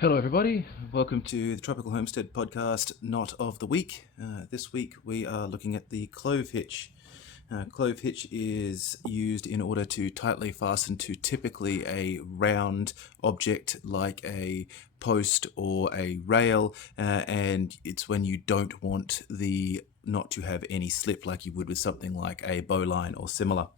Hello everybody, welcome to the Tropical Homestead podcast, not of the week. This week we are looking at the Clove Hitch. Clove Hitch is used in order to tightly fasten to typically a round object like a post or a rail, and it's when you don't want the not to have any slip like you would with something like a bowline or similar.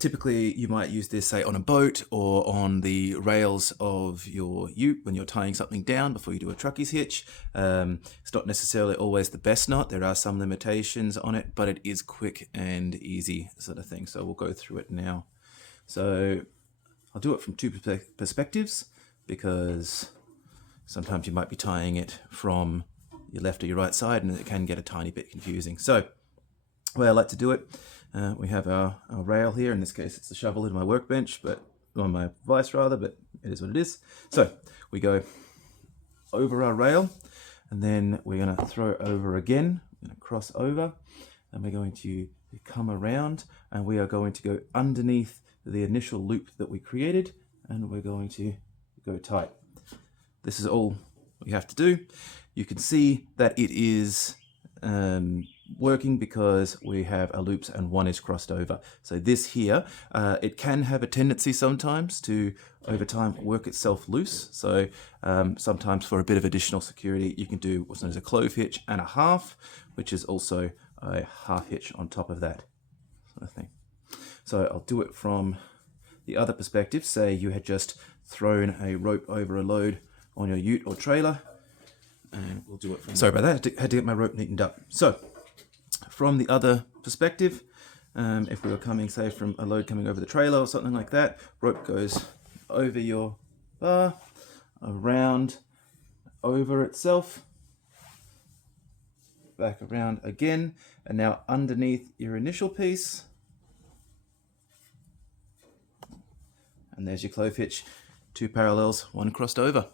Typically, you might use this, say, on a boat or on the rails of your ute when you're tying something down before you do a truckie's hitch. It's not necessarily always the best knot. There are some limitations on it, but it is quick and easy sort of thing. So we'll go through it now. So I'll do it from two perspectives because sometimes you might be tying it from your left or your right side and it can get a tiny bit confusing. So the way I like to do it, we have our rail here. In this case, it's the shovel in my workbench, but on my vise rather, but it is what it is. So we go over our rail, and then we're going to throw it over again. We're going to cross over, and we're going to come around, and we are going to go underneath the initial loop that we created, and we're going to go tight. This is all we have to do. You can see that it is working because we have our loops and one is crossed over. So this here, it can have a tendency sometimes to, over time, work itself loose. So sometimes for a bit of additional security, you can do what's known as a clove hitch and a half, which is also a half hitch on top of that sort of thing. So I'll do it from the other perspective. Say you had just thrown a rope over a load on your ute or trailer, and we'll do it from... Sorry about that, I had to get my rope neatened up. So from the other perspective, if we were coming, say, from a load coming over the trailer or something like that, rope goes over your bar, around, over itself, back around again, and now underneath your initial piece. And there's your clove hitch, two parallels, one crossed over.